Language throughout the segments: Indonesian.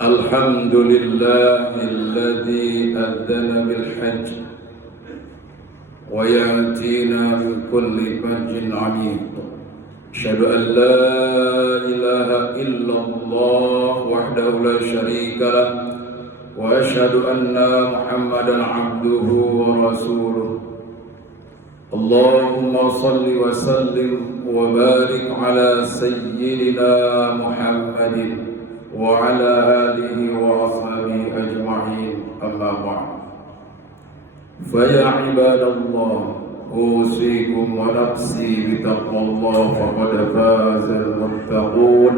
الحمد لله الذي أذن بالحج ويأتينا من كل فج عميق. أشهد أن لا إله إلا الله وحده لا شريك له وأشهد أن محمدا عبده ورسوله. اللهم صل وسلم وبارك على سيدنا محمد وعلى آله وأصحابه أجمعين. أما بعد، فيا عباد الله، أوصيكم ونفسي بتقوى الله فقد فاز المتقون.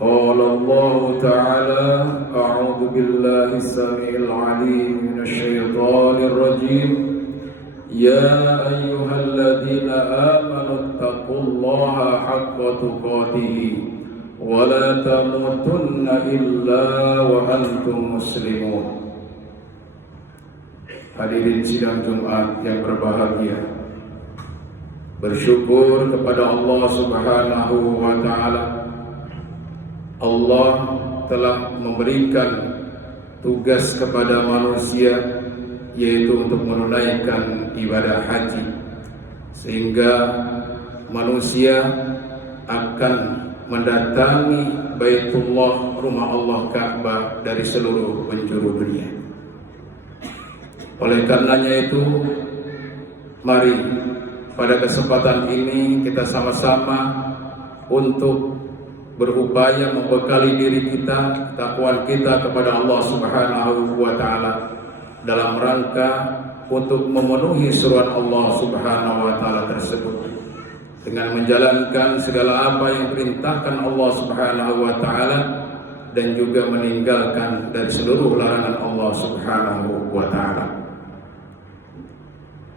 قال الله تعالى: أعوذ بالله السميع العليم من الشيطان الرجيم. يا أيها الذين آمنوا اتقوا الله حق تقاته ولا تموتن إلا وأنتم مسلمون. Hadirin sidang Jumat yang berbahagia, bersyukur kepada Allah Subhanahu wa Ta'ala. Allah telah memberikan tugas kepada manusia, yaitu untuk menunaikan ibadah haji, sehingga manusia akan mendatangi Baitullah, rumah Allah Ka'bah, dari seluruh penjuru dunia. Oleh karenanya itu, mari pada kesempatan ini kita sama-sama untuk berupaya membekali diri kita, ketakwaan kita kepada Allah Subhanahu wa Ta'ala, dalam rangka untuk memenuhi seruan Allah Subhanahu wa Ta'ala tersebut, dengan menjalankan segala apa yang diperintahkan Allah Subhanahu wa Ta'ala dan juga meninggalkan dari seluruh larangan Allah Subhanahu wa Ta'ala.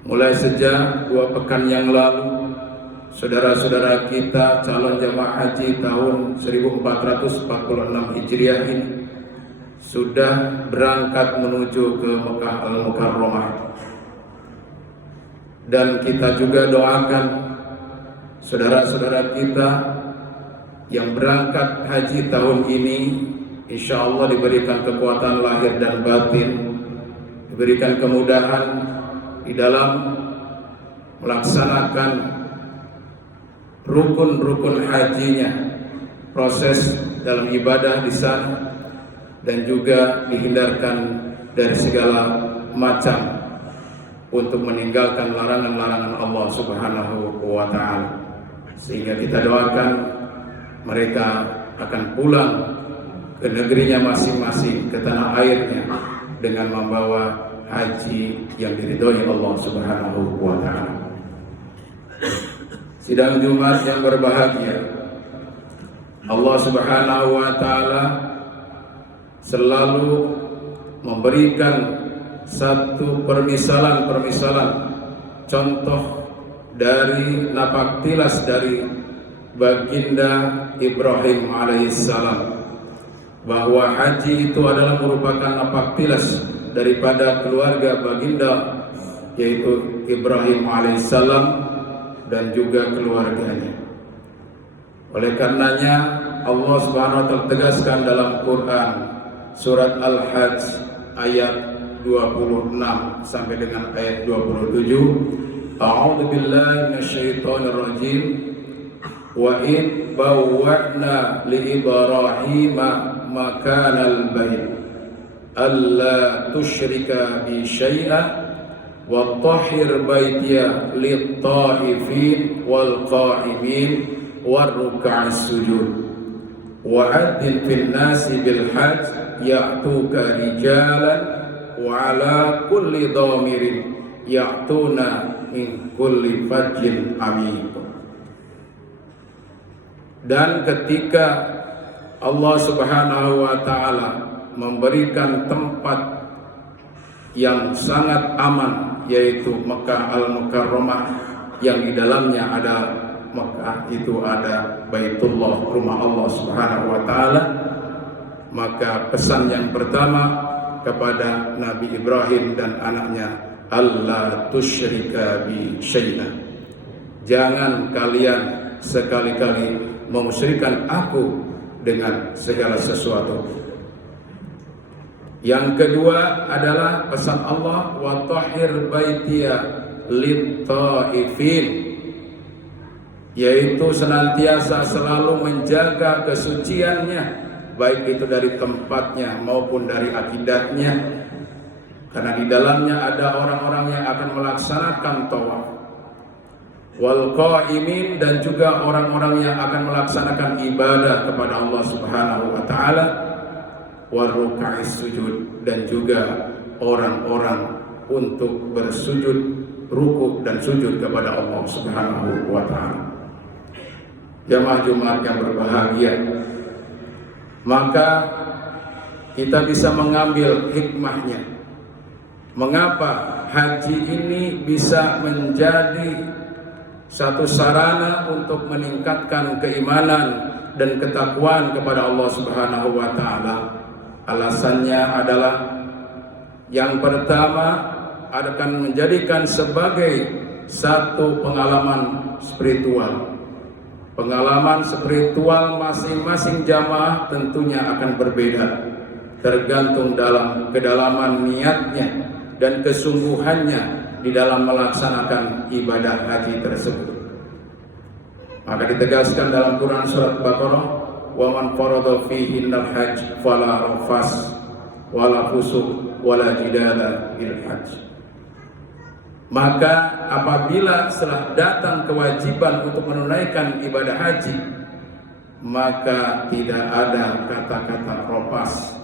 Mulai sejak 2 pekan yang lalu, saudara-saudara kita calon jamaah haji tahun 1446 Hijriah ini sudah berangkat menuju ke Mekah Al-Mukarramah. Dan kita juga doakan saudara-saudara kita yang berangkat haji tahun ini, insya Allah diberikan kekuatan lahir dan batin, diberikan kemudahan di dalam melaksanakan rukun-rukun hajinya, proses dalam ibadah di sana, dan juga dihindarkan dari segala macam untuk meninggalkan larangan-larangan Allah Subhanahu wa Ta'ala. Sehingga kita doakan mereka akan pulang ke negerinya masing-masing, ke tanah airnya, dengan membawa haji yang diridhoi Allah Subhanahu wa Ta'ala. Sidang Jumat yang berbahagia, Allah Subhanahu wa Ta'ala selalu memberikan satu permisalan contoh dari napak tilas dari baginda Ibrahim alaihissalam, bahwa haji itu adalah merupakan napak tilas daripada keluarga baginda, yaitu Ibrahim alaihissalam dan juga keluarganya. Oleh karenanya Allah Subhanahu wa Ta'ala tegaskan dalam Quran surat Al-Hajj ayat 26 sampai dengan ayat 27. A'udzu billahi minasyaitonir rajim. Wa id bawwa'na li Ibrahima makanal bait alla tusyrika bi syai'a wa tahhir baitiya lit-ta'ifin wal qa'imin war ruk'as sujud wa adzin fil nasi bil hajj ya'tuka rijalan wa ala kulli dhamirin ya'tuna min kulli fajjin amiq. Dan ketika Allah Subhanahu wa Ta'ala memberikan tempat yang sangat aman, yaitu Mekah Al-Mukarramah, yang di dalamnya ada Mekah itu ada Baitullah, rumah Allah Subhanahu wa Ta'ala, maka pesan yang pertama kepada Nabi Ibrahim dan anaknya, Allah tusyrika bi syai'an, jangan kalian sekali-kali memusyrikan aku dengan segala sesuatu. Yang kedua adalah pesan Allah, wa tahhir baitiya lit-taifin, yaitu senantiasa selalu menjaga kesuciannya, baik itu dari tempatnya maupun dari akidahnya, karena di dalamnya ada orang-orang yang akan melaksanakan tawaf, wal qaimin, dan juga orang-orang yang akan melaksanakan ibadah kepada Allah Subhanahu wa taala, wal ruka'is sujud, dan juga orang-orang untuk bersujud, ruku dan sujud kepada Allah Subhanahu wa taala. Jamaah Jumat yang berbahagia, maka kita bisa mengambil hikmahnya. Mengapa haji ini bisa menjadi satu sarana untuk meningkatkan keimanan dan ketakwaan kepada Allah Subhanahu wa taala? Alasannya adalah yang pertama, akan menjadikan sebagai satu pengalaman spiritual. Pengalaman spiritual masing-masing jamaah tentunya akan berbeda, tergantung dalam kedalaman niatnya dan kesungguhannya di dalam melaksanakan ibadah haji tersebut. Maka ditegaskan dalam Quran surat Baqarah, wa man farada fihi al-hajj fala rafas wala fusuq wala jidala fil hajj. Maka apabila setelah datang kewajiban untuk menunaikan ibadah haji, maka tidak ada kata-kata rafas,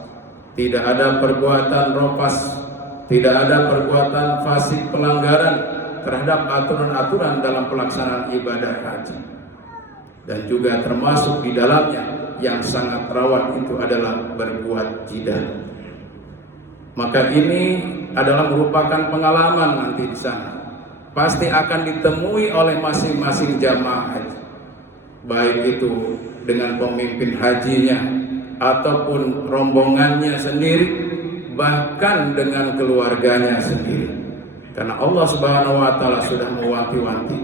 tidak ada perbuatan rafas, tidak ada perbuatan fasik, pelanggaran terhadap aturan-aturan dalam pelaksanaan ibadah haji. Dan juga termasuk di dalamnya yang sangat rawan itu adalah berbuat jidah. Maka ini adalah merupakan pengalaman nanti di sana. Pasti akan ditemui oleh masing-masing jamaah haji, baik itu dengan pemimpin hajinya ataupun rombongannya sendiri, bahkan dengan keluarganya sendiri. Karena Allah Subhanahu wa taala sudah mewanti-wanti,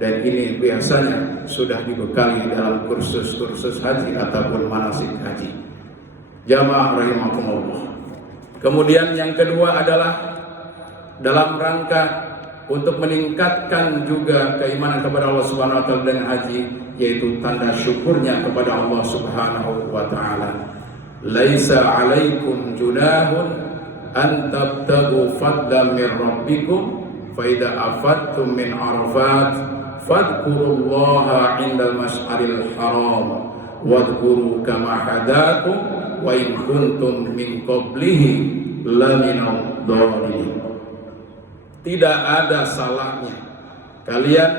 dan ini biasanya sudah dibekali dalam kursus-kursus haji ataupun manasik haji. Jamaah rahimakumullah. Kemudian yang kedua adalah dalam rangka untuk meningkatkan juga keimanan kepada Allah Subhanahu wa taala dengan haji, yaitu tanda syukurnya kepada Allah Subhanahu wa taala. Laisa 'alaikum junahun an tabtagu fadlan min rabbikum fa idza afadtum min arafat fadhkurullaha 'indal mash'aril haram wadhkuru kama hadakum wa in kuntum min qablihi laminad dhalin. Tidak ada salahnya kalian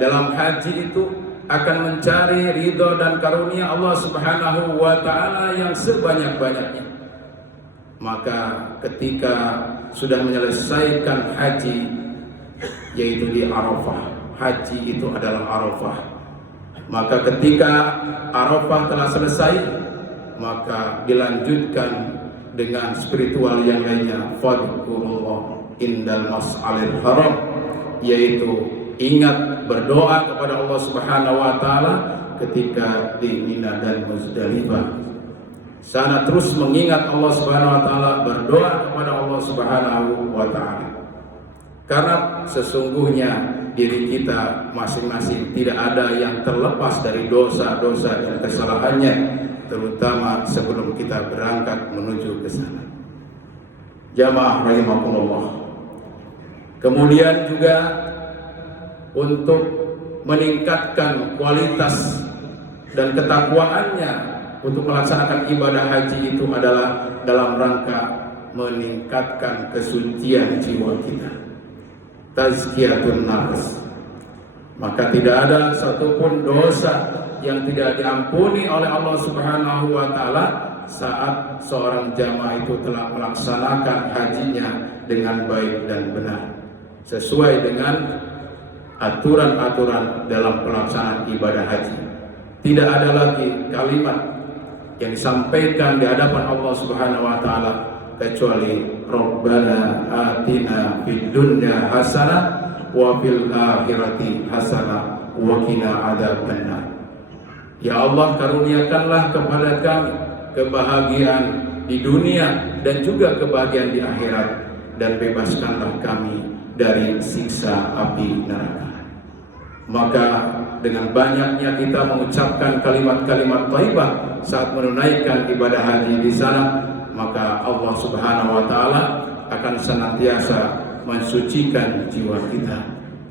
dalam haji itu akan mencari ridho dan karunia Allah Subhanahu wa taala yang sebanyak-banyaknya. Maka ketika sudah menyelesaikan haji, yaitu di Arafah, haji itu adalah Arafah, maka ketika Arafah telah selesai, maka dilanjutkan dengan spiritual yang lainnya, fadhkurullah indal mas'alil haram, yaitu ingat berdoa kepada Allah Subhanahu wa taala ketika di Mina dan Muzdalifah. Sana terus mengingat Allah Subhanahu wa taala, berdoa kepada Allah Subhanahu wa taala. Karena sesungguhnya diri kita masing-masing tidak ada yang terlepas dari dosa-dosa dan kesalahannya, terutama sebelum kita berangkat menuju ke sana. Jamaah rahimakumullah. Kemudian juga untuk meningkatkan kualitas dan ketakwaannya untuk melaksanakan ibadah haji itu adalah dalam rangka meningkatkan kesucian jiwa kita, tazkiyatun nafs. Maka tidak ada satupun dosa yang tidak diampuni oleh Allah Subhanahu wa taala saat seorang jamaah itu telah melaksanakan hajinya dengan baik dan benar, sesuai dengan aturan-aturan dalam pelaksanaan ibadah haji. Tidak ada lagi kalimat yang disampaikan di hadapan Allah Subhanahu wa taala kecuali Rabbana atina fid dunya hasanah wa fil akhirati hasanah wa qina adzabannar. Ya Allah, karuniakanlah kepada kami kebahagiaan di dunia dan juga kebahagiaan di akhirat, dan bebaskanlah kami dari siksa api neraka. Maka dengan banyaknya kita mengucapkan kalimat-kalimat thayyibah saat menunaikan ibadah haji di sana, maka Allah Subhanahu wa taala akan senantiasa mensucikan jiwa kita.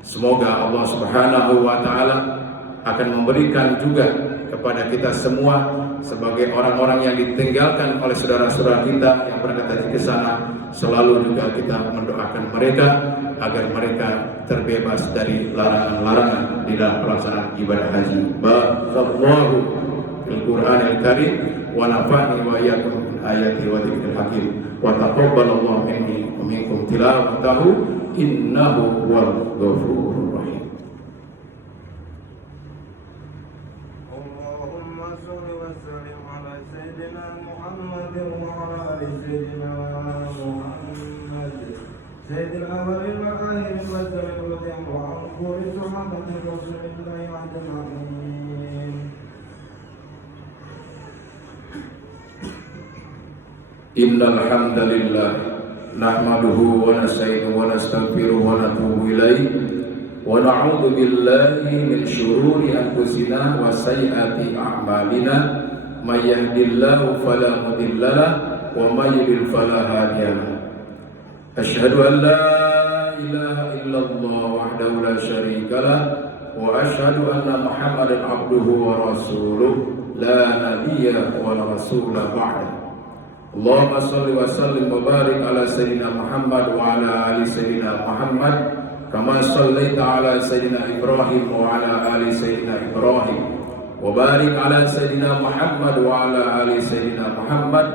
Semoga Allah Subhanahu wa taala akan memberikan juga kepada kita semua sebagai orang-orang yang ditinggalkan oleh saudara-saudara kita yang berangkat ke sana, selalu juga kita mendoakan mereka agar mereka terbebas dari larangan-larangan di dalam pelaksanaan ibadah haji. Barakallahu fil Qur'anil Karim wa nafa'ani wa iyyakum min ayati wa dzikril hakim wa taqabbalallahu minni wa minkum tilawatahu innahu huwal ghafurur rahim. سيد الأولين والآخرين والزمن والدين وعنقور صحابة رسول الله أجمعين. إن الحمد لله نحمده ونستعينه ونستغفره ونتوب إليه ونعوذ بالله من شرور أنفسنا وسيئات أعمالنا من يهد الله فلا مضل له ومن يضلل فلا هادي له. أشهد أن لا إله إلا الله وحده لا شريك له وأشهد أن محمدا عبده ورسوله لا نبي ولا رسول بعده. اللهم صل وسلم وبارك على سيدنا محمد وعلى آل سيدنا محمد كما صليت على سيدنا إبراهيم وعلى آل سيدنا إبراهيم وبارك على سيدنا محمد وعلى آل سيدنا محمد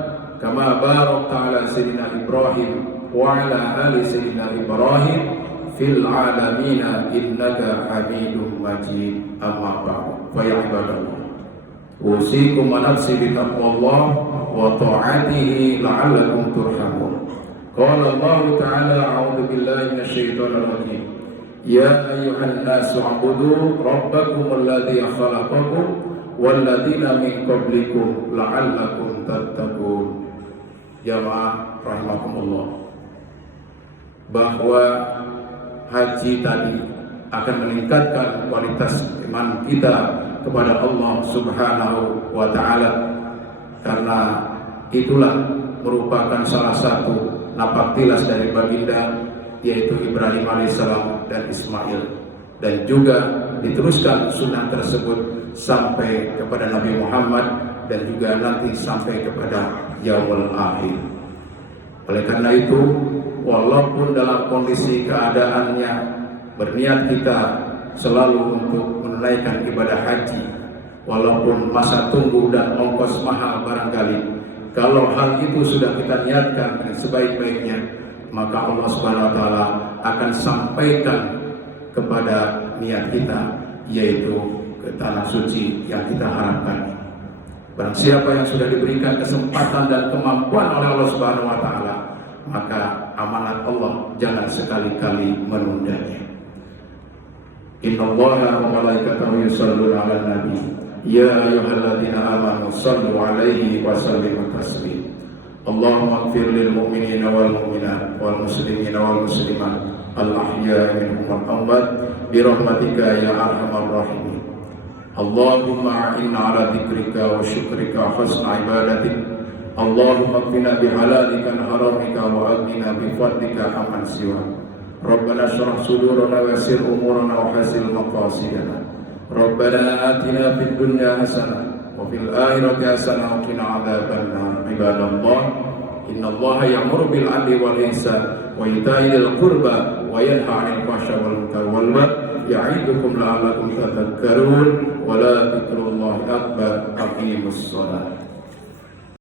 كما باركت على سيدنا إبراهيم وعلى آل سيدنا إبراهيم في العالمين إنك حميد مجيد. أما بعد فيا عباد الله أوصيكم ونفسي بتقوى الله وطاعته لعلكم ترحمون. قال الله تعالى أعوذ بالله من الشيطان الرجيم يا أيها الناس اعبدوا ربكم الذي خلقكم والذين من قبلكم لعلكم تتقون. Jamaah rahimakumullah, bahwa haji tadi akan meningkatkan kualitas iman kita kepada Allah Subhanahu wa taala, karena itulah merupakan salah satu napaktilas dari baginda, yaitu Ibrahim alaihissalam dan Ismail, dan juga diteruskan sunnah tersebut sampai kepada Nabi Muhammad dan juga nanti sampai kepada yaumul akhir. Oleh karena itu, walaupun dalam kondisi keadaannya berniat kita selalu untuk menunaikan ibadah haji, walaupun masa tunggu dan ongkos mahal barangkali, kalau hal itu sudah kita niatkan dengan sebaik-baiknya, maka Allah Subhanahu wa taala akan sampaikan kepada niat kita, yaitu ke tanah suci yang kita harapkan. Barang siapa yang sudah diberikan kesempatan dan kemampuan oleh Allah Subhanahu wa taala, maka amanat Allah jangan sekali-kali menundanya. Innallaha wa malaikatahu yusholluna 'alan nabi ya ayyuhalladzina amanu shallu 'alaihi wa sallimu taslima. Allahumma ighfir lil mu'minina wal mu'minat wal muslimina wal muslimat al ahya'i minhum wal amwat bi rahmatika ya arhamar rahimin. Allahumma a'inna ala dzikrika wa syukrika wa husna ibadatik. Allahumma qina bihalalika an haramika wa aghnina bi fadlika amman siwa. Rabbana shrah sudurana wa yassir umurana wa hasil maqasidana. Rabbana atina fid dunya hasanah wa fil akhirati hasanah wa qina adzabannar. Ibadallah, innallaha ya'muru bil 'adli wal ihsan wa ita'i dzil qurba wa yanha 'anil fahsya'i wal munkari wal baghi ya'idukum la'allakum tadhakkarun. Wa la dzikrullahi akbar. Aqimus shalah.